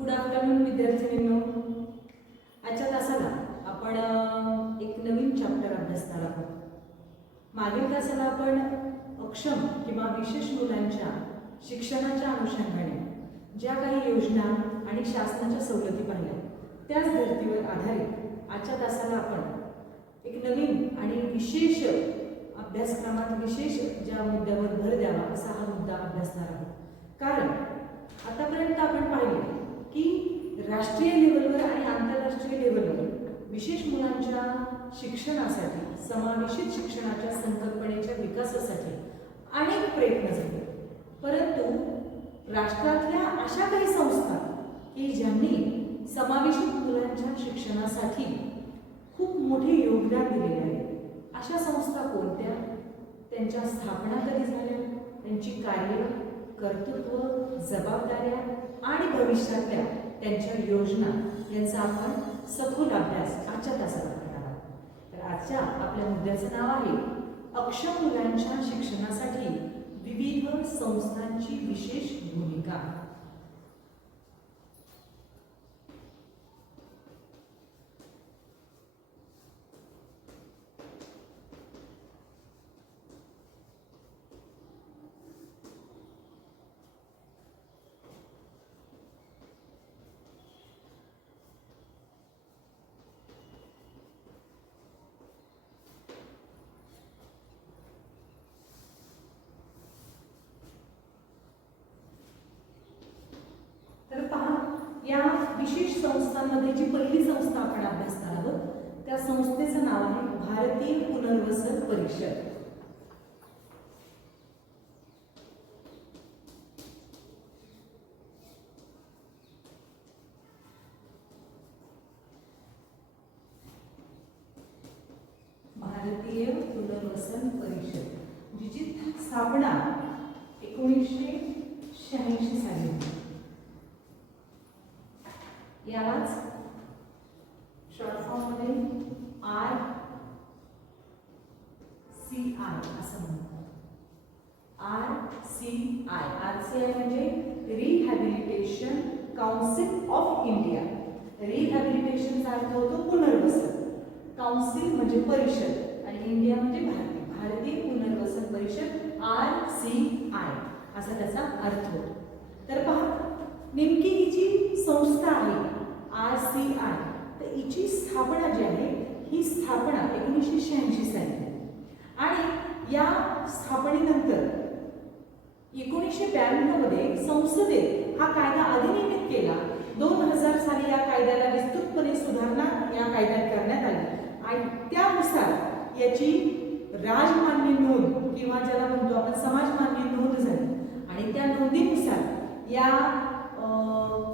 Good afternoon विद्यार्थिनींनो. आजच्या तासाला आपण एक नवीन चॅप्टर अभ्यासणार आहोत. मागील तासाला आपण अक्षम किंवा विशेष मुलांच्या शिक्षणाच्या अनुषंगाने ज्या काही योजना आणि शासनाच्या सवलती पाहिल्या, त्याच धर्तीवर आधारित आजच्या तासाला आपण एक नवीन आणि विशेष अभ्यासक्रमात विशेष ज्या मुद्द्यावर भर द्यावा असा हा मुद्दा अभ्यासणार आहोत. कारण आतापर्यंत आपण पाहिले की राष्ट्रीय लेवलवर आणि आंतरराष्ट्रीय लेवलवर विशेष मुलांच्या शिक्षणासाठी, समावेशित शिक्षणाच्या संकल्पनेच्या विकासासाठी अनेक प्रयत्न झाले. परंतु राष्ट्रातल्या अशा काही संस्था की ज्यांनी समावेशित मुलांच्या शिक्षणासाठी खूप मोठे योगदान दिलेले आहे, अशा संस्था कोणत्या, त्यांच्या स्थापना कधी झाल्या, त्यांची कार्य, कर्तृत्व, जबाबदाऱ्या आणि भविष्यातल्या त्यांच्या योजना यांचा आपण सखोल अभ्यास आजच्या तासाला करणार आहोत. तर आजच्या आपल्या मुद्द्याचं नाव आहे अक्षम मुलांच्या शिक्षणासाठी विविध संस्थांची विशेष भूमिका. तर पहा, या विशेष संस्थांमध्ये जी पहिली संस्था आपण अभ्यासणार आहोत त्या संस्थेचं नाव आहे भारतीय पुनर्वसन परिषद. भारतीय पुनर्वसन परिषद, जिची स्थापना 1986 साली. यालाच शॉर्ट फॉर्म मध्ये RCI असं म्हणतात. RCI म्हणजे रिहॅबिलिटेशन काउन्सिल ऑफ इंडिया. रिहॅबिलिटेशनचा अर्थ होतो पुनर्वसन, काउन्सिल म्हणजे परिषद आणि इंडिया म्हणजे भारतीय पुनर्वसन परिषद RCI असा त्याचा अर्थ होतो. तर पहा, नेमकी ही जी संस्था आहे RCI, तर हिची स्थापना जी आहे ही स्थापना 1986 साली आणि या स्थापनेनंतर 1992 मध्ये संसदेत हा कायदा अधिनियमित केला. 2000 साली या कायद्याला विस्तृतपणे सुधारणा या कायद्यात करण्यात आली आणि त्यानुसार याची राजमान्य नोंद किंवा ज्याला म्हणतो आपण समाजमान्य नोंद झाली आणि त्या नोंदीनुसार या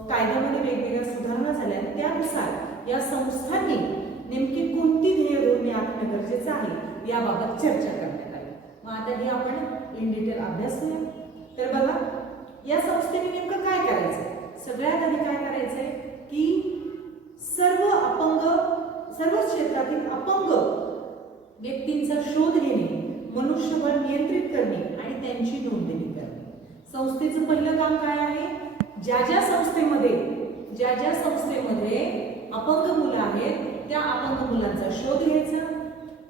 कायद्यामध्ये वेगवेगळ्या सुधारणा झाल्या. त्यानुसार या संस्थांनी नेमकी कोणती ध्येय धोरणे आखणे गरजेचं आहे याबाबत चर्चा करण्यात आली. मग आता हे आपण इन डिटेल अभ्यासूया. तर बघा, या संस्थेने नेमकं काय करायचंय? सगळ्यात आधी काय करायचंय की सर्व क्षेत्रातील अपंग व्यक्तींचा शोध घेणे, मनुष्यबळ नियंत्रित करणे आणि त्यांची नोंदणी करणे. संस्थेचं पहिलं काम काय आहे? ज्या ज्या संस्थेमध्ये अपंग मुलं आहेत त्या अपंग मुलांचा शोध घ्यायचा,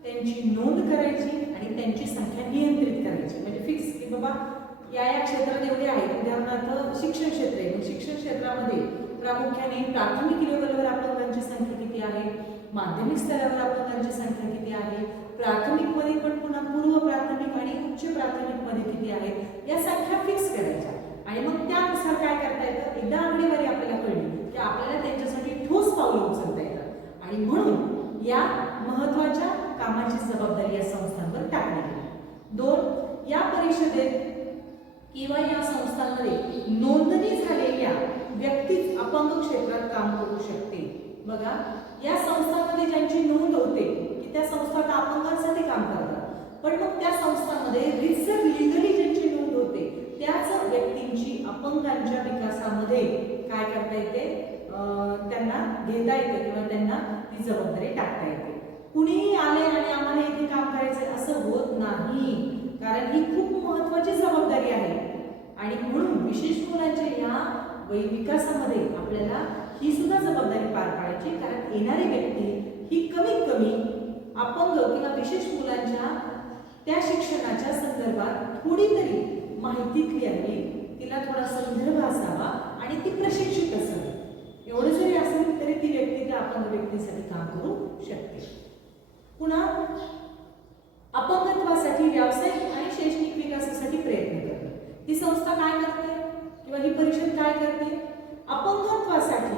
त्यांची नोंद करायची आणि त्यांची संख्या नियंत्रित करायची. म्हणजे फिक्स की बाबा या क्षेत्रात एवढे आहेत. उदाहरणार्थ शिक्षण क्षेत्र आहे, शिक्षण क्षेत्रामध्ये प्रामुख्याने प्राथमिक लेवलवर अपंगांची संख्या किती आहे, माध्यमिक स्तरावर अपंगांची संख्या किती आहे, प्राथमिक मध्ये पण पुन्हा पूर्व प्राथमिक आणि उच्च प्राथमिक मध्ये किती आहेत, या संख्या फिक्स करायच्या. आणि मग त्यानुसार काय करता येतं, एकदा आकडेवारी आपल्याला कळली की आपल्याला त्यांच्यासाठी ठोस पावलं उचलता येतात आणि म्हणून या महत्त्वाच्या कामाची जबाबदारी या संस्थांवर टाकण्यात आली. 2, या परिषदेत किंवा या संस्थांमध्ये नोंदणी झालेल्या व्यक्तीच अपंग क्षेत्रात काम करू शकते. बघा, या संस्थांमध्ये ज्यांची नोंद होते की त्या संस्था अपंगांसाठी काम करतात, पण मग त्या संस्थांमध्ये रितसर लीगली ज्यांची नोंद होते त्याच व्यक्तींची अपंगांच्या विकासामध्ये काय करता येते, त्यांना घेता येते किंवा त्यांना ती जबाबदारी टाकता येते. कुणीही आले आणि आम्हाला इथे काम करायचं असं होत नाही, कारण ही खूप महत्त्वाची जबाबदारी आहे आणि म्हणून विशेष मुलांच्या या विकासामध्ये आपल्याला ही सुद्धा जबाबदारी पार पाडायची, कारण येणारी व्यक्ती ही कमीत कमी अपंग किंवा विशेष मुलांच्या त्या शिक्षणाच्या संदर्भात थोडी तरी माहितीतली यावी, तिला थोडा संदर्भ असावा आणि ती प्रशिक्षित असावी. एवढं जरी असेल तरी ती व्यक्ती त्या अपंग व्यक्तीसाठी काम करू शकते. पुन्हा अपंगत्वासाठी व्यावसायिक आणि शैक्षणिक विकासासाठी प्रयत्न करते. ही संस्था काय करते किंवा ही परिषद काय करते? अपंगत्वासाठी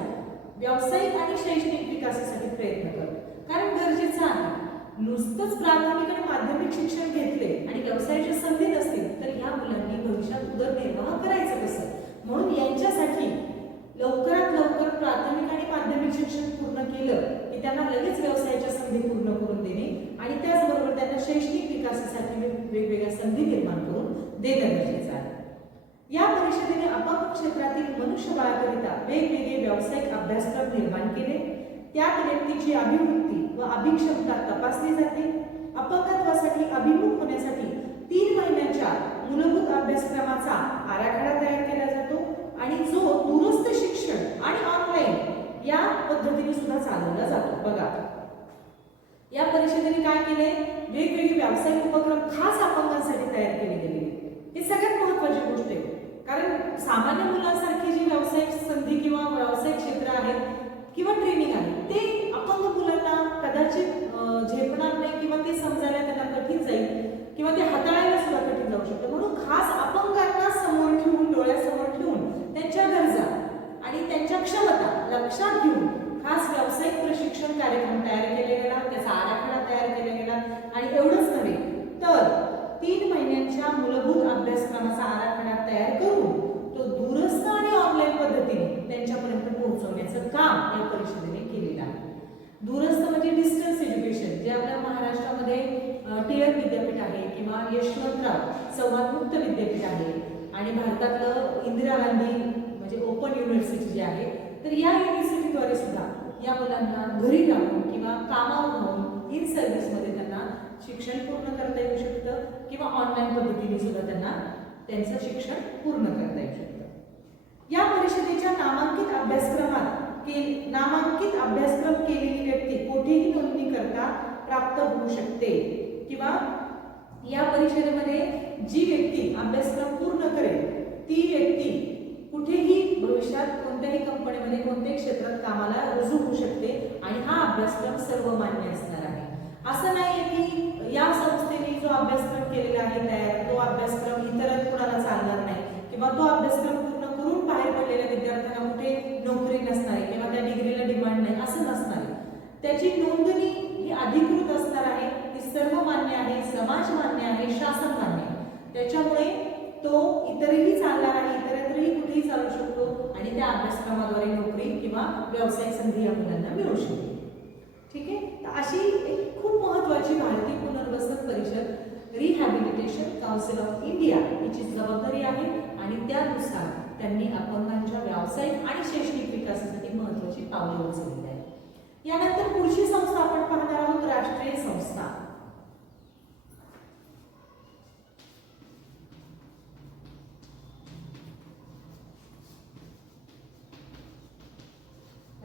व्यावसायिक आणि शैक्षणिक विकासासाठी प्रयत्न करते. कारण गरजेचं आहे, नुसतंच प्राथमिक आणि माध्यमिक शिक्षण घेतले आणि व्यवसायाच्या संधी नसतील तर या मुलांनी भविष्यात उदरनिर्वाह करायचं कसं? म्हणून यांच्यासाठी लवकरात लवकर प्राथमिक आणि माध्यमिक शिक्षण पूर्ण केलं की त्यांना लगेच व्यवसायाच्या संधी पूर्ण करून देणे आणि त्याचबरोबर त्यांना शैक्षणिक विकासासाठी वेगवेगळ्या संधी निर्माण करून देणं गरजेचं आहे. या परिषदेने अपंग क्षेत्रातील मनुष्यबळाकरिता वेगवेगळे व्यावसायिक अभ्यासक्रम निर्माण केले. त्यात व्यक्तीची अभिवृत्ती व अभिक्षमता तपासली जाते. अपंगत्वासाठी अभिमुख होण्यासाठी 3 महिन्यांच्या मूलभूत अभ्यासक्रमाचा आराखडा तयार केला जातो आणि जो दूरस्थ शिक्षण आणि ऑनलाईन या पद्धतीने सुद्धा चालवला जातो. बघा, या परिषदेने काय केले? वेगवेगळे व्यावसायिक उपक्रम खास अपंगांसाठी तयार केले गेले. ही सगळ्यात महत्त्वाची गोष्ट आहे, कारण सामान्य मुलांसारखी जी व्यावसायिक संधी किंवा व्यावसायिक क्षेत्र आहेत किंवा ट्रेनिंग आहे ते अपंग मुलांना कदाचित झेपणार नाही किंवा ते समजायला त्यांना कठीण जाईल किंवा ते हाताळायला सुद्धा कठीण जाऊ शकतं. म्हणून खास अपंगांना समोर ठेवून, डोळ्यासमोर ठेवून त्यांच्या गरजा आणि त्यांच्या क्षमता लक्षात घेऊन खास व्यावसायिक प्रशिक्षण कार्यक्रम तयार केला गेला, त्याचा आराखडा तयार केला गेला. आणि एवढंच नव्हे तर 3 महिन्यांच्या मूलभूत अभ्यासक्रमाचा आराखडा तयार करून तो दूरस्थ आणि ऑनलाईन पद्धतीने त्यांच्यापर्यंत पोहोचवण्याचं काम या परिषदेने केलेलं आहे. दूरस्थ म्हणजे डिस्टन्स एज्युकेशन, जे आपल्या महाराष्ट्रामध्ये टियर विद्यापीठ आहे किंवा यशवंतराव चव्हाण मुक्त विद्यापीठ आहे आणि भारतातलं इंदिरा गांधी म्हणजे ओपन युनिव्हर्सिटी जे आहे, तर या युनिव्हर्सिटीद्वारे सुद्धा या मुलांना घरी राहून किंवा कामावर राहून इन सर्व्हिसमध्ये त्यांना शिक्षण पूर्ण करता येऊ शकतं किंवा ऑनलाईन पद्धतीने सुद्धा त्यांना त्यांचं शिक्षण पूर्ण करता येऊ शकतं. या परिषदेच्या नामांकित अभ्यासक्रम केलेली व्यक्ती कोठेही नोंदणी करता प्राप्त होऊ शकते किंवा या परिषदेमध्ये जी व्यक्ती अभ्यासक्रम पूर्ण करेल ती व्यक्ती कुठेही भविष्यात कोणत्याही कंपनीमध्ये कोणत्याही क्षेत्रात कामाला रुजू होऊ शकते आणि हा अभ्यासक्रम सर्वमान्य असणार आहे. असं नाही की या संस्थेने जो अभ्यासक्रम केलेला आहे तयार, तो अभ्यासक्रम इतर कुणाला चालणार नाही किंवा तो अभ्यासक्रम पूर्ण करून बाहेर पडलेल्या विद्यार्थ्यांना कुठे नोकरी नसणार आहे किंवा त्या डिग्रीला डिमांड नाही, असं नसणार आहे. त्याची नोंदणी ही अधिकृत असणार आहे, ती सर्व मान्य आहे, समाज मान्य आहे, शासन मान्य आहे. त्याच्यामुळे तो इतरही चालणार आहे, इतरत्रही कुठेही चालू शकतो आणि त्या अभ्यासक्रमाद्वारे नोकरी किंवा व्यावसायिक संधी या मुलांना मिळू शकते. ठीक आहे, तर अशी एक खूप महत्त्वाची भारतीय पुनर्वसन परिषद रिहॅबिलिटेशन काउन्सिल ऑफ इंडिया हिची जबाबदारी आहे आणि त्यानुसार त्यांनी अपंगांच्या व्यावसायिक आणि शैक्षणिक विकासासाठी महत्त्वाची पावले उचलली आहेत. यानंतर पुढची संस्था आपण पाहणार आहोत, राष्ट्रीय संस्था.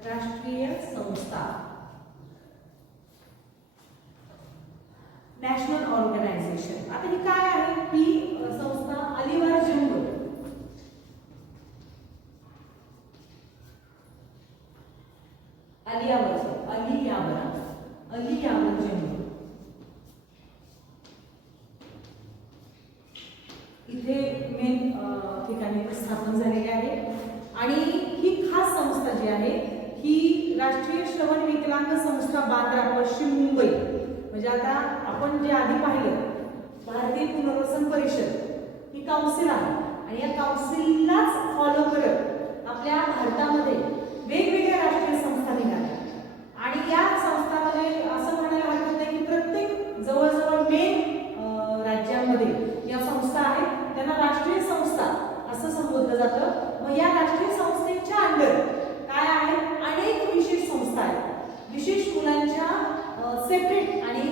राष्ट्रीय संस्था नॅशनल ऑर्गनायझेशन. आता ही काय आहे? ही संस्था अलिबाग जम्मू अलियावर जम्मू इथे मेन ठिकाणी स्थापन झालेली आहे आणि ही खास संस्था जी आहे ही राष्ट्रीय श्रवण विकलांग संस्था बांद्रा पश्चिम मुंबई, म्हणजे आता आपण जे आधी पाहिलं भारतीय पुनर्वसन परिषद ही काउन्सिल आहे आणि या काउन्सिललाच फॉलो करत आपल्या भारतामध्ये वेगवेगळ्या राष्ट्रीय संस्था निघाल्या आणि या संस्थांमध्ये असं म्हणायला हरकत नाही की प्रत्येक जवळजवळ मेन राज्यांमध्ये या संस्था आहेत, त्यांना राष्ट्रीय संस्था असं संबोधलं जातं. मग या राष्ट्रीय संस्थेच्या अंडर काय आहे? अनेक विशेष संस्था आहेत, विशेष मुलांच्या सेपरेट आणि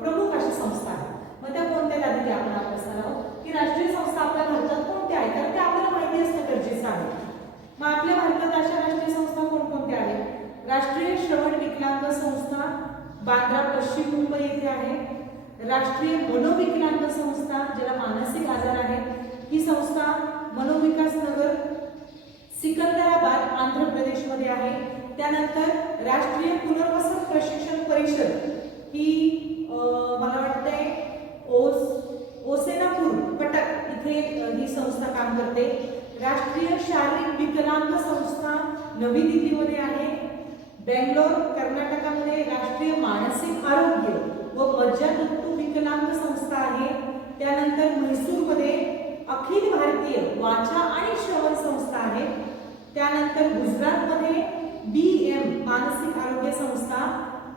प्रमुख अशा संस्था आहेत. मग त्या कोणत्या आधी आपण अभ्यासणार आहोत की राष्ट्रीय संस्था आपल्या भारतात कोणत्या आहेत, तर ते आपल्याला माहिती बांद्रा पश्चिम मुंबई येथे आहे. राष्ट्रीय मनोविकलांग संस्था, ज्याला मानसिक आजार आहे, ही संस्था मनोविकास नगर सिकंदराबाद आंध्र प्रदेशमध्ये आहे. त्यानंतर राष्ट्रीय पुनर्वसन प्रशिक्षण परिषद ही मला वाटते ओसेनापूर कटक इथे ही संस्था काम करते. राष्ट्रीय शारीरिक विकलांग संस्था नवी दिल्लीमध्ये आहे. बेंगलोर कर्नाटकामध्ये राष्ट्रीय मानसिक आरोग्य व मज्जातंतू विकलांग संस्था आहे. त्यानंतर म्हैसूरमध्ये अखिल भारतीय वाचा आणि श्रवण संस्था आहे. त्यानंतर गुजरातमध्ये BM मानसिक आरोग्य संस्था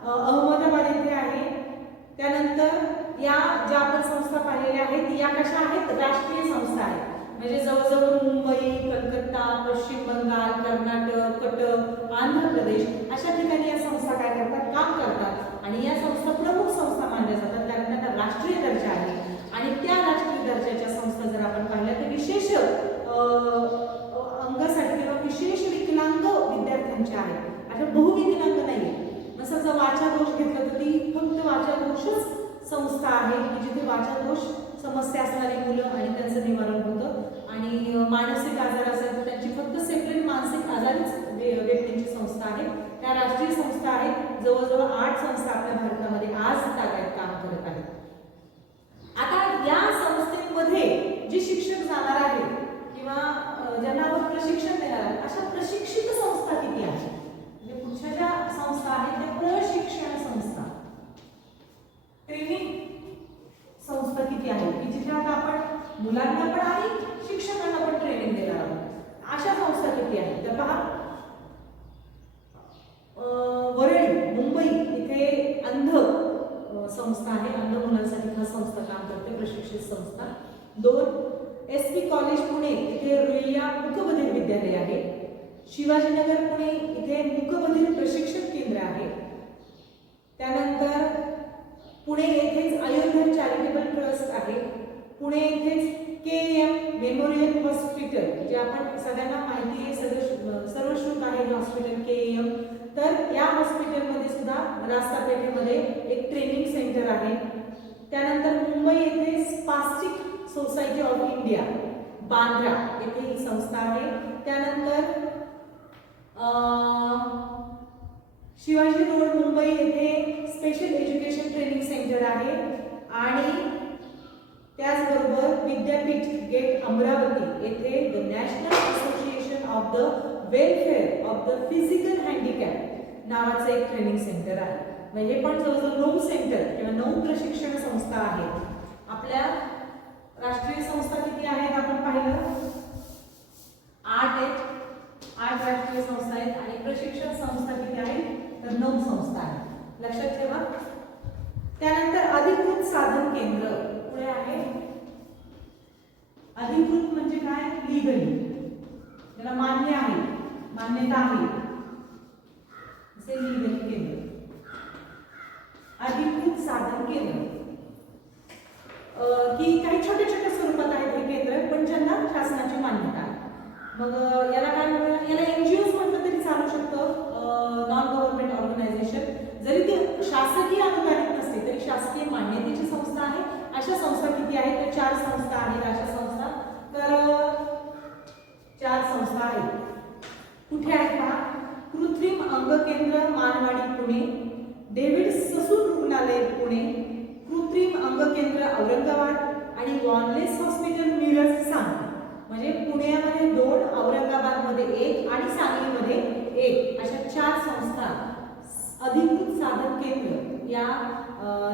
अहमदाबाद येथे आहे. त्यानंतर या ज्या आपण संस्था पाहिलेल्या आहेत या कशा आहेत, राष्ट्रीय संस्था आहेत. म्हणजे जवळजवळ मुंबई, कलकत्ता, पश्चिम बंगाल, कर्नाटक, कटक, आंध्र प्रदेश अशा ठिकाणी या संस्था काय करतात, काम करतात. आणि या संस्था प्रमुख संस्था मानल्या जातात कारण त्यांना राष्ट्रीय दर्जा आहे. आणि त्या राष्ट्रीय दर्जाच्या संस्था जर आपण पाहिल्या तर विशेष अंगासाठी किंवा विशेष विकलांग विद्यार्थ्यांच्या आहेत. अशा बहुविकलांग नाही. जसं जर वाचा दोष घेतला तर ती फक्त वाचा दोषच संस्था आहे की जिथे वाचा दोष समस्या असणारी मुलं आणि त्यांचं निवारण होतं. आणि मानसिक आजार असेल तर त्यांची फक्त सेपरेट मानसिक आजारीच व्यक्तींची संस्था आहे. त्या राष्ट्रीय संस्था आहेत. जवळजवळ 8 संस्था आपल्या भारतामध्ये आज ताब्यात काम करत आहेत. आता या संस्थेमध्ये जी शिक्षक जाणार आहेत किंवा ज्यांना आपण प्रशिक्षण देणार आहोत अशा प्रशिक्षित संस्था किती आहेत, म्हणजे पुढच्या ज्या संस्था आहेत त्या प्रशिक्षण संस्था, ट्रेनिंग संस्था किती आहेत की जिथे आता आपण मुलांना पण आणि शिक्षकांना पण ट्रेनिंग देणार आहोत, अशा संस्था किती आहेत तर पहा. वरळी मुंबई इथे अंध संस्था आहे. अंध मुलांसाठी हा संस्था काम करते, प्रशिक्षित संस्था. 2 SP कॉलेज पुणे इथे रुईया मूकबधिर विद्यालय आहे. शिवाजीनगर पुणे इथे मूकबधिर प्रशिक्षण केंद्र आहे. त्यानंतर पुणे येथेच आयुर्वेद चॅरिटेबल ट्रस्ट आहे. पुणे येथेच KM मेमोरियल हॉस्पिटल, जे आपण सगळ्यांना माहिती आहे, सर्वश्रुत आहे हॉस्पिटल KM. तर या हॉस्पिटलमध्ये सुद्धा रास्तापेठेमध्ये एक ट्रेनिंग सेंटर आहे. त्यानंतर मुंबई येथे spastic society of India Bandra येथे ही संस्था आहे. त्यानंतर शिवाजी रोड मुंबई येथे स्पेशल एज्युकेशन ट्रेनिंग सेंटर आहे. आणि त्याचबरोबर विद्यापीठ गेट अमरावती येथे the national association of the welfare of the physical handicap नावाचं एक ट्रेनिंग सेंटर आहे. म्हणजे पण जवळजवळ 9 सेंटर किंवा 9 प्रशिक्षण संस्था आहेत. आपल्या राष्ट्रीय संस्था किती आहेत आपण पाहिलं, 8 आहेत. 8 राष्ट्रीय संस्था आहेत. आणि प्रशिक्षण संस्था किती आहेत तर 9 संस्था आहेत. लक्षात ठेवा. त्यानंतर अधिकृत साधन केंद्र पुढे आहे. अधिकृत म्हणजे काय, लीगली त्याला मान्य आहे, मान्यता आहे, असे लीगल केंद्र. अधिकृत साधन केंद्र की काही छोट्या छोट्या स्वरूपात आहेत हे केंद्र, पण ज्यांना शासनाची मान्यता आहे. मग याला काय म्हणतात, याला NGOज म्हटलं तरी चालू शकतं, नॉन गव्हर्नमेंट ऑर्गनायझेशन. जरी ते शासकीय अनुदानित नसते तरी शासकीय मान्यतेची संस्था आहे. अशा संस्था किती आहेत तर 4 संस्था आहेत. अशा संस्था तर 4 संस्था आहेत. कुठे आहेत पहा. कृत्रिम अंग केंद्र मानवाडी पुणे, डेव्हिड ससून रुग्णालय पुणे, कृत्रिम अंग केंद्र औरंगाबाद आणि वॉनलेस हॉस्पिटल मिरज सांगली. म्हणजे पुण्यामध्ये 2, औरंगाबादमध्ये 1 आणि सांगलीमध्ये 1 अशा 4 संस्था अधिकृत साधन केंद्र या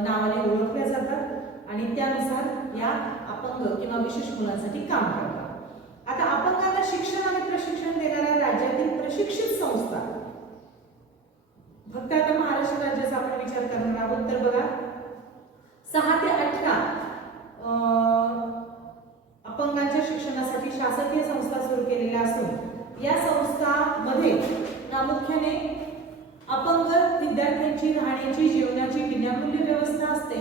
नावाने ओळखल्या जातात. आणि त्यानुसार या अपंग किंवा विशेष मुलांसाठी काम करतात. आता अपंगांना शिक्षण आणि प्रशिक्षण देणाऱ्या राज्यातील प्रशिक्षित संस्था फक्त आता महाराष्ट्र राज्याचा आपण विचार करणार आहोत तर बघा 6 ते 18 अपंगांच्या शिक्षणासाठी शासकीय संस्था सुरू केलेल्या असून या संस्थांमध्ये प्रामुख्याने अपंग विद्यार्थ्यांची राहण्याची जेवणाची विनामूल्य व्यवस्था असते.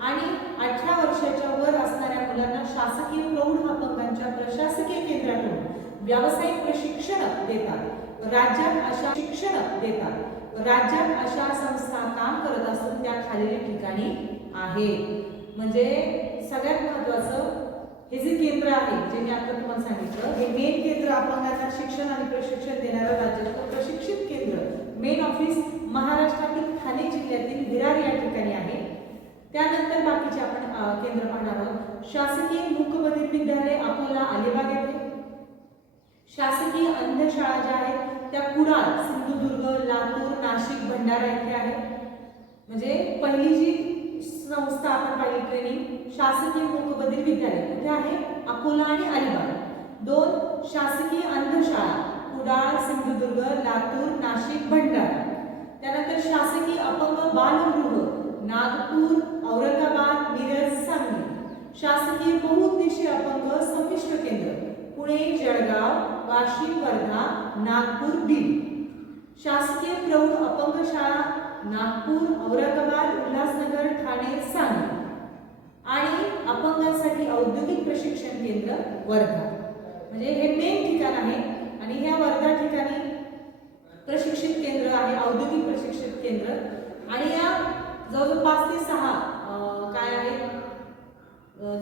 आणि 18 वर्षाच्या वर असणाऱ्या मुलांना शासकीय प्रौढ अपंगांच्या प्रशासकीय केंद्रातून व्यावसायिक प्रशिक्षण देतात. राज्यात अशा शिक्षण देतात. राज्यात अशा संस्था काम करत असून त्या खालील ठिकाणी आहेत. म्हणजे सगळ्यात महत्त्वाचं हे जे केंद्र आहे, जे मी आता तुम्हाला सांगितलं, हे मेन केंद्र अपंगांना शिक्षण आणि प्रशिक्षण देणारं राज्याचं प्रशिक्षित केंद्र, मेन ऑफिस महाराष्ट्रातील ठाणे जिल्ह्यातील विरार या ठिकाणी आहे. त्यानंतर बाकीचे आपण केंद्र पाहणार आहोत. शासकीय मूकबधिर विद्यालय अकोला अलिबाग येथे, शासकीय अंधशाळा ज्या आहेत त्या कुडाळ, सिंधुदुर्ग, लातूर, नाशिक, भंडारा येथे आहे. म्हणजे पहिली जी संस्था आपण पाहिली ट्रेनिंग शासकीय मूकबधिर विद्यालय कुठे आहे? अकोला आणि अलिबाग. 2 शासकीय अंधशाळा कुडाळ, सिंधुदुर्ग, लातूर, नाशिक, भंडारा. त्यानंतर शासकीय अपंग बालगृह नागपूर, औरंगाबाद, मिरज, सांगली. शासकीय बहुउद्देशीय अपंग संमिश्र केंद्र पुणे, जळगाव, वाशिम, वर्धा, नागपूर, बीड. शासकीय प्रौढ अपंग शाळा नागपूर, औरंगाबाद, उल्हासनगर, ठाणे, सांगली. आणि अपंगांसाठी औद्योगिक प्रशिक्षण केंद्र वर्धा. म्हणजे हे मेन ठिकाण आहे. आणि ह्या वर्धा ठिकाणी प्रशिक्षित केंद्र आहे, औद्योगिक प्रशिक्षित केंद्र. आणि या जवळजवळ 5 ते 6 काय आहे,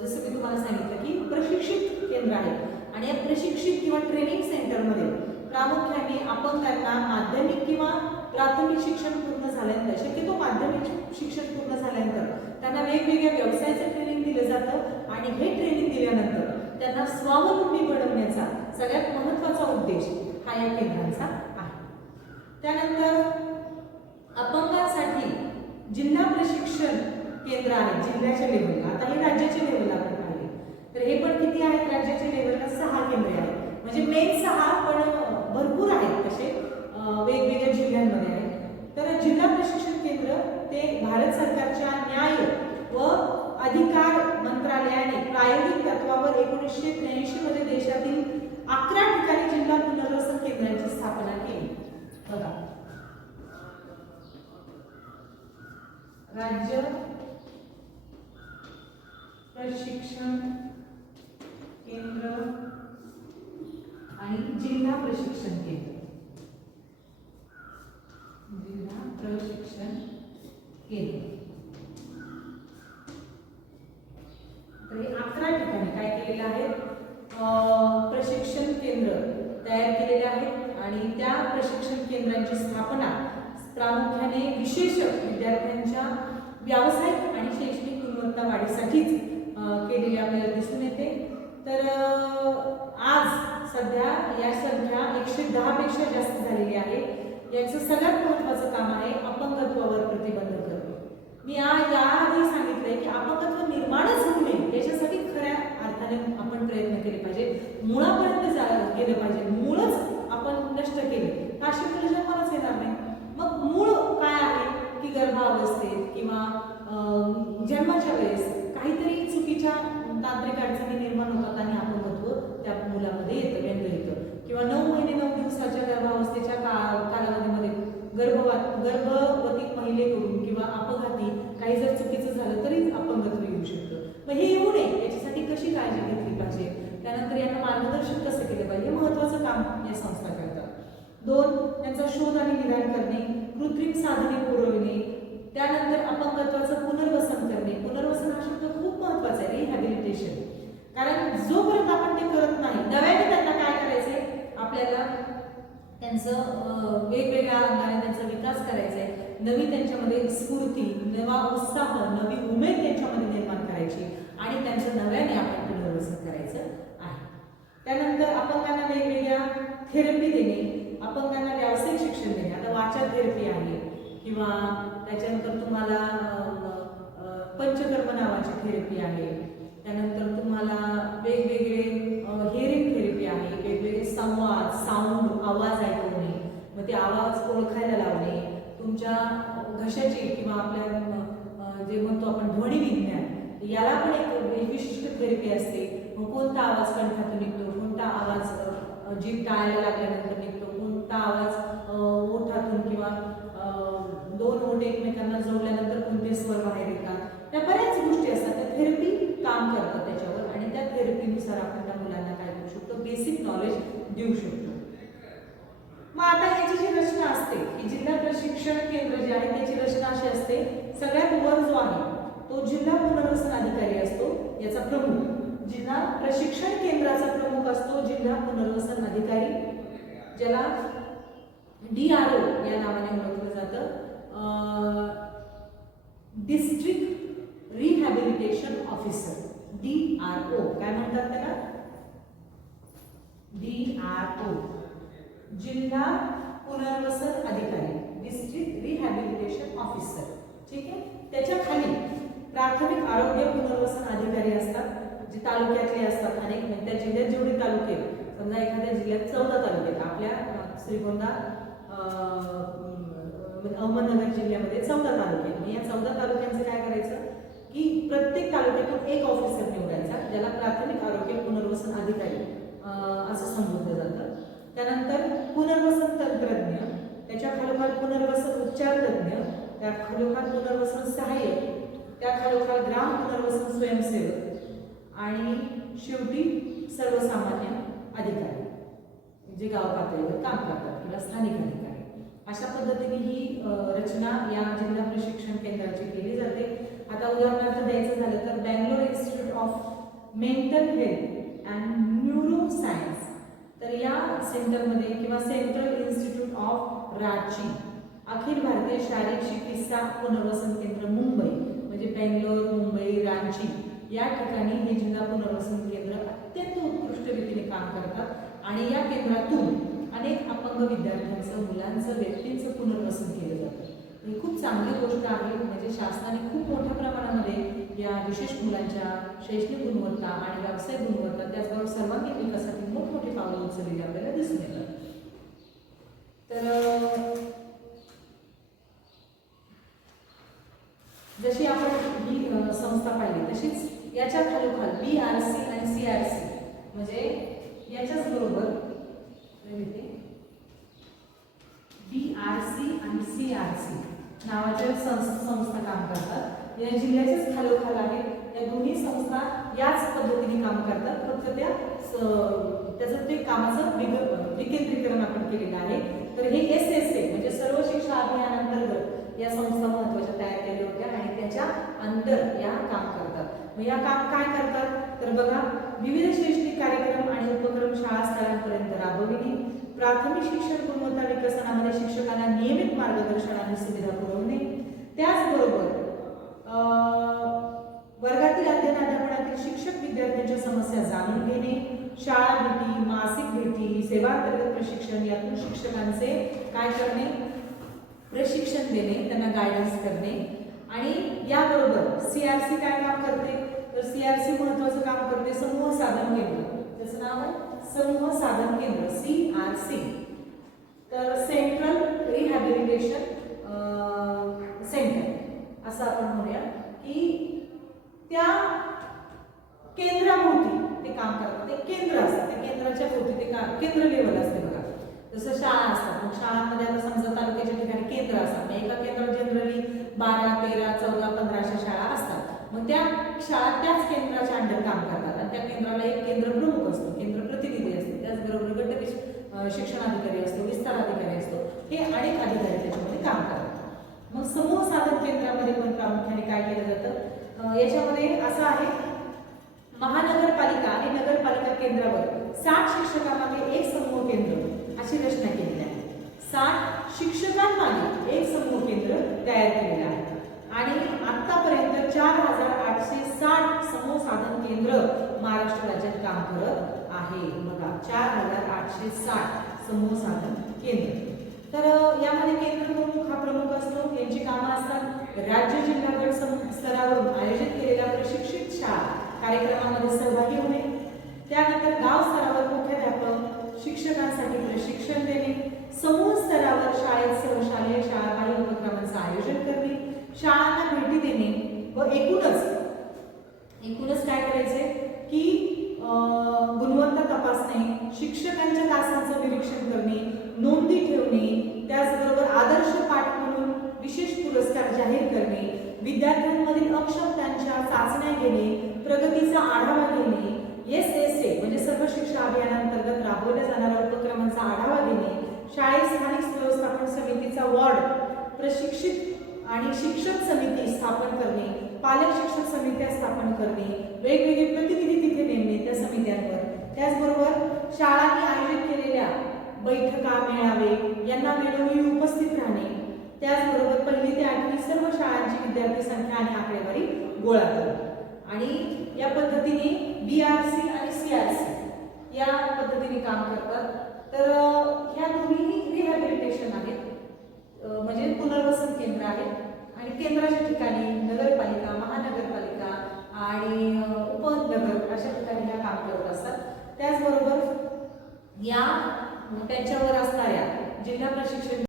जसं मी तुम्हाला सांगितलं की प्रशिक्षित केंद्र आहे. आणि या प्रशिक्षित किंवा ट्रेनिंग सेंटरमध्ये प्रामुख्याने अपंगांना माध्यमिक किंवा प्राथमिक शिक्षण पूर्ण झाल्यानंतर, शक्यतो माध्यमिक शिक्षण पूर्ण झाल्यानंतर त्यांना वेगवेगळ्या व्यवसायाचं ट्रेनिंग दिलं जातं. आणि हे ट्रेनिंग दिल्यानंतर त्यांना स्वावलंबी बनवण्याचा सगळ्यात महत्त्वाचा उद्देश हा या केंद्रांचा आहे. त्यानंतर अपंगांसाठी जिल्हा प्रशिक्षण केंद्र आहे जिल्ह्याच्या लेवलला. आता हे राज्याच्या लेवलला आपण पाहिले तर हे पण किती आहेत? राज्याच्या लेवलला 6 केंद्रे आहेत. म्हणजे मेन 6 पण भरपूर आहेत तसे वेगवेगळ्या जिल्ह्यांमध्ये आहेत. तर जिल्हा प्रशिक्षण केंद्र ते भारत सरकारच्या न्याय व अधिकार मंत्रालयाने प्रायोगिक तत्वावर 1983 मध्ये देशातील 11 ठिकाणी जिल्हा पुनर्वसन केंद्रांची स्थापना केली. बघा, राज्य प्रशिक्षण केंद्र आणि जिल्हा प्रशिक्षण केंद्र. जिल्हा प्रशिक्षण केंद्र तर हे 11 ठिकाणी काय केलेलं आहे? प्रशिक्षण केंद्र तयार केलेले आहेत. आणि त्या प्रशिक्षण केंद्रांची स्थापना प्रामुख्याने विशेष विद्यार्थ्यांच्या व्यावसायिक आणि शैक्षणिक गुणवत्ता वाढीसाठीच केलेली आपल्याला दिसून येते. तर आज सध्या या संख्या 110 पेक्षा जास्त झालेली आहे. याचं सगळ्यात महत्त्वाचं काम आहे अपंगत्वावर प्रतिबंध करणे. मी याआधी सांगितलंय की अपंगत्व निर्माणच होऊ नये याच्यासाठी खऱ्या अर्थाने आपण प्रयत्न केले पाहिजे. मुळापर्यंत गेलं पाहिजे. मूळच आपण नष्ट केले तर अशी मुलं जन्मालाच येणार नाही. मग मूळ काय आहे की गर्भावस्थेत किंवा जन्माच्या वेळेस काहीतरी चुकीच्या तांत्रिक अडचणी निर्माण होतात आणि अपंगत्व त्या मुलामध्ये येतं, व्यंग येतं. किंवा 9 महिने 9 दिवसाच्या गर्भावस्थेच्या कालावधीमध्ये गर्भवती महिलेकडून किंवा अपघाती काही जर चुकीचं झालं तरी अपंगत्व येऊ शकतं. मग हे येऊ नये याच्यासाठी कशी काळजी घेतली पाहिजे, त्यानंतर यांना मार्गदर्शन कसं केलं पाहिजे, हे महत्त्वाचं काम या संस्था करतात. 2 त्यांचा शोध आणि निदान करणे, कृत्रिम साधने पुरवणे. त्यानंतर अपंगत्वाचं पुनर्वसन करणे. पुनर्वसन हा शब्द खूप महत्त्वाचा आहे, रिहॅबिलिटेशन. कारण जोपर्यंत आपण ते करत नाही, नव्याने त्यांना काय करायचंय, आपल्याला त्यांचं वेगवेगळ्या अंगाने त्यांचा विकास करायचा आहे. नवी त्यांच्यामध्ये स्फूर्ती, नवा उत्साह, नवी उमेद त्यांच्यामध्ये निर्माण करायची आणि त्यांचं नव्याने आपण पुनर्वसन करायचं आहे. त्यानंतर अपंगांना वेगवेगळ्या थेरपी देणे, अपंगांना व्यावसायिक शिक्षण देणे. आता वाचन थेरपी आहे किंवा त्याच्यानंतर तुम्हाला पंचकर्म नावाची थेरपी आहे. त्यानंतर तुम्हाला वेगवेगळे हिअरिंग थेरपी आहे, वेगवेगळे संवाद, साऊंड, आवाज ऐकवणे, मग ते आवाज ओळखायला लावणे, तुमच्या घशाची किंवा आपल्या जे म्हणतो आपण ध्वनी विज्ञान, याला पण एक विशिष्ट थेरपी असते. मग कोणता आवाज कंठातून निघतो, कोणता आवाज जीभ टाळायला लागल्यानंतर निघतो, कोणता आवाज ओठातून किंवा 2 ओठ एकमेकांना जोडल्यानंतर कोणते स्वर बाहेर येतात. त्या बऱ्याच गोष्टी असतात. त्या थेरपी काम करतात त्याच्यावर आणि त्या थेरपीनुसार आपण त्या मुलांना काय करू शकतो, बेसिक नॉलेज देऊ शकतो. मग आता याची जी रचना असते की जिल्हा प्रशिक्षण प्रशिक्षण केंद्र जे आहे त्याची रचना अशी असते, सगळ्यात वर जो आहे तो जिल्हा पुनर्वसन अधिकारी असतो, याचा प्रमुख. जिल्हा प्रशिक्षण केंद्राचा प्रमुख असतो जिल्हा पुनर्वसन अधिकारी, ज्याला DRO या नावाने ओळखलं जातं, डिस्ट्रिक्ट रिहॅबिलिटेशन ऑफिसर. DRO काय म्हणतात त्याला? DRO जिल्हा पुनर्वसन अधिकारी, डिस्ट्रिक्ट रिहॅबिलिटेशन ऑफिसर. ठीक आहे. त्याच्या खाली प्राथमिक आरोग्य पुनर्वसन अधिकारी असतात, जे तालुक्यातले असतात. अनेक त्या जिल्ह्यात जेवढे तालुके, समजा एखाद्या जिल्ह्यात 14 तालुके, आपल्या श्रीगोंदा अहमदनगर जिल्ह्यामध्ये 14 तालुके. मग या 14 तालुक्यांचं काय करायचं की प्रत्येक तालुक्यातून एक ऑफिसर निवडायचा, ज्याला प्राथमिक आरोग्य पुनर्वसन अधिकारी असं संबोधलं जातं. त्यानंतर पुनर्वसन तंत्रज्ञ, त्याच्या खालोखाल पुनर्वसन उपचार तज्ञ, त्या खालोखाल पुनर्वसन सहाय्यक, त्या खालोखाल ग्राम पुनर्वसन स्वयंसेवक आणि शेवटी सर्वसामान्य अधिकारी, जे गाव पातळीवर काम करतात किंवा स्थानिक अधिकारी. अशा पद्धतीने ही रचना या जिल्हा प्रशिक्षण केंद्राची केली जाते. आता उदाहरणार्थ द्यायचं झालं तर Bangalore institute of mental health and neuro science, तर या सेंटरमध्ये किंवा central institute of Ranchi, Akhil Bharatiya शारीरिक चिकित्सा पुनर्वसन केंद्र मुंबई, म्हणजे बेंगलोर, मुंबई, रांची या ठिकाणी हे जिल्हा पुनर्वसन केंद्र अत्यंत उत्कृष्ट रीतीने काम करतात आणि या केंद्रातून अनेक अपंग विद्यार्थ्यांचं, मुलांचं, व्यक्तींचं पुनर्वसन केलं जातं. ही खूप चांगली गोष्ट आहे. म्हणजे शासनाने खूप मोठ्या प्रमाणामध्ये या विशेष मुलांच्या शैक्षणिक गुणवत्ता आणि व्यावसायिक गुणवत्ता, त्याचबरोबर सर्वांगीण विकासासाठी मोठमोठी पावलं उचललेली आपल्याला दिसून येतात. तर जशी आपण ही संस्था पाहिली तशीच याच्या खालोखाल BRC आणि CRC, म्हणजे याच्याच बरोबर BRC आणि CRC नावाच्या संस्था काम करतात. या जिल्ह्याच्याच खालोखाल आहेत. या दोन्ही संस्था याच पद्धतीने काम करतात, फक्त त्याचं ते कामाचं विकेंद्रीकरण आपण केलेलं आहे. तर हे SSA म्हणजे सर्व शिक्षा अभियानांतर्गत या संस्था महत्त्वाच्या तयार केल्या होत्या आणि त्याच्या अंतर या काम करतात. मग या काम काय करतात तर बघा, विविध शैक्षणिक कार्यक्रम आणि उपक्रम शाळा स्तरांपर्यंत राबविणे, प्राथमिक शिक्षण गुणवत्ता विकसनामध्ये शिक्षकांना नियमित मार्गदर्शन आणि सुविधा पुरवणे, त्याचबरोबर वर्गातील अध्ययनातील शिक्षक विद्यार्थ्यांच्या समस्या जाणून घेणे, शाळा भेटी, मासिक भेटी, सेवांतर्गत प्रशिक्षण, यातून शिक्षकांचे काय करणे, प्रशिक्षण देणे, त्यांना गायडन्स करणे. आणि याबरोबर CRC काय काम करते तर CRC महत्त्वाचं काम करते समूह साधन केंद्र, त्याचं नाव आहे समूह साधन केंद्र CRC. तर सेंट्रल रिहॅबिलिटेशन सेंटर असं आपण म्हणूया की त्या केंद्राभोवती ते काम करतात. ते केंद्र असतं, त्या केंद्राच्या भोवती ते केंद्र लेवल असते बघा. जसं शाळा असतात, मग शाळांमध्ये आता समजा तालुक्याच्या ठिकाणी केंद्र असतात, एका केंद्रात जनरली 12, 13, 14, 15 अशा शाळा असतात. मग त्या शाळा त्याच केंद्राच्या अंडर काम करतात आणि त्या केंद्राला एक केंद्र प्रमुख असतो, केंद्र प्रतिनिधी असतो, त्याचबरोबर गट शिक्षणाधिकारी असतो, विस्तार अधिकारी असतो, हे अनेक अधिकारी त्याच्यामध्ये काम करतात. मग समूह साधन केंद्रामध्ये पण प्रामुख्याने काय केलं जातं, याच्यामध्ये असं आहे, महानगरपालिका आणि नगरपालिका केंद्रावर 60 शिक्षकांमागे एक समूह केंद्र अशी रचना केलेली आहे. 60 शिक्षकांमागे एक समूह केंद्र तयार केलेलं आहे आणि आतापर्यंत 4860 समूह साधन केंद्र महाराष्ट्र राज्यात काम करत आहे. बघा, 4860 समूह साधन केंद्र. तर यामध्ये केंद्र प्रमुख हा प्रमुख असतो. यांची कामं असतात राज्य जिल्हा गट स्तरावरून आयोजित केलेल्या प्रशिक्षित शाळा कार्यक्रमामध्ये सहभागी होणे, त्यानंतर गाव स्तरावर मुख्याध्यापक शिक्षकांसाठी प्रशिक्षण देणे, समूह स्तरावर शाळेत सर्वशालेय शाळाबाह्य उपक्रमांचं आयोजन करणे, शाळांना भेटी देणे व एकूणच काय करायचे की गुणवत्ता तपासणे, शिक्षकांच्या तासांचं निरीक्षण करणे, नोंदी ठेवणे, त्याचबरोबर आदर्श पाठ म्हणून विशेष पुरस्कार जाहीर करणे, विद्यार्थ्यांमधील अक्षमतांच्या चाचण्या घेणे, प्रगतीचा आढावा घेणे, SSA म्हणजे सर्व शिक्षा अभियानांतर्गत राबवल्या जाणाऱ्या उपक्रमांचा आढावा घेणे, शाळेत स्थानिक व्यवस्थापन समितीचा वॉर्ड प्रशिक्षित आणि शिक्षक समिती स्थापन करणे, पालक शिक्षक समित्या स्थापन करणे, वेगवेगळे प्रतिनिधी तिथे नेमणे त्या समित्यांवर, त्याचबरोबर शाळांनी आयोजित केलेल्या बैठका, मेळावे यांना वेळोवेळी उपस्थित राहणे, त्याचबरोबर 1ली ते 8वी सर्व शाळांची विद्यार्थी संख्या आणि आकडेवारी गोळा करणे. आणि या पद्धतीने BRC आणि CRC या पद्धतीने काम करतात. तर ह्या दोन्ही रिहॅबिलिटेशन आहेत, म्हणजे पुनर्वसन केंद्र आहेत आणि केंद्राच्या ठिकाणी नगरपालिका, महानगरपालिका आणि उपनगर अशा ठिकाणी ह्या काम करत असतात. त्याचबरोबर या त्यांच्यावर असणाऱ्या जिल्हा प्रशिक्षण